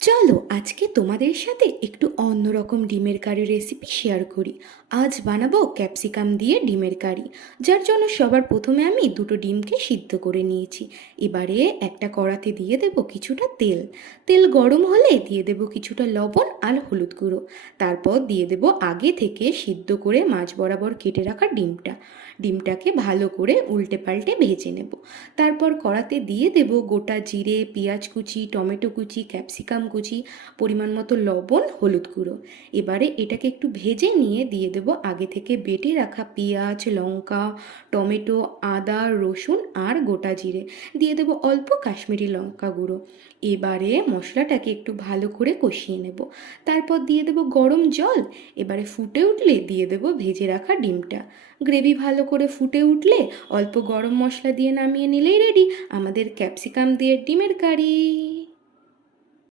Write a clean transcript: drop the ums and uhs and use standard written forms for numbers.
চলো আজকে তোমাদের সাথে একটু অন্যরকম ডিমের কারি রেসিপি শেয়ার করি। আজ বানাবো ক্যাপসিকাম দিয়ে ডিমের কারি। যার জন্য সবার প্রথমে আমি দুটো ডিমকে সিদ্ধ করে নিয়েছি। এবারে একটা কড়াতে দিয়ে দেব কিছুটা তেল। তেল গরম হলে দিয়ে দেব কিছুটা লবণ আর হলুদ গুঁড়ো। তারপর দিয়ে দেব আগে থেকে সিদ্ধ করে মাঝ বরাবর কেটে রাখা ডিমটাকে ভালো করে উল্টে পাল্টে ভেজে নেব। তারপর কড়াতে দিয়ে দেব গোটা জিরে, পেঁয়াজ কুচি, টমেটো কুচি, ক্যাপসিকাম কুচি, পরিমাণ মতো লবণ, হলুদ গুঁড়ো। এবারে এটাকে একটু ভেজে নিয়ে দিয়ে দেব আগে থেকে বেটে রাখা পেঁয়াজ, লঙ্কা, টমেটো, আদা, রসুন আর গোটা জিরে। দিয়ে দেব অল্প কাশ্মীরি লঙ্কা গুঁড়ো। এবারে মশলাটাকে একটু ভালো করে কষিয়ে নেব। তারপর দিয়ে দেব গরম জল। এবারে ফুটে উঠলে দিয়ে দেব ভেজে রাখা ডিমটা। গ্রেভি ভালো করে ফুটে উঠলে অল্প গরম মশলা দিয়ে নামিয়ে নিলেই রেডি আমাদের ক্যাপসিকাম দিয়ে ডিমের কারি।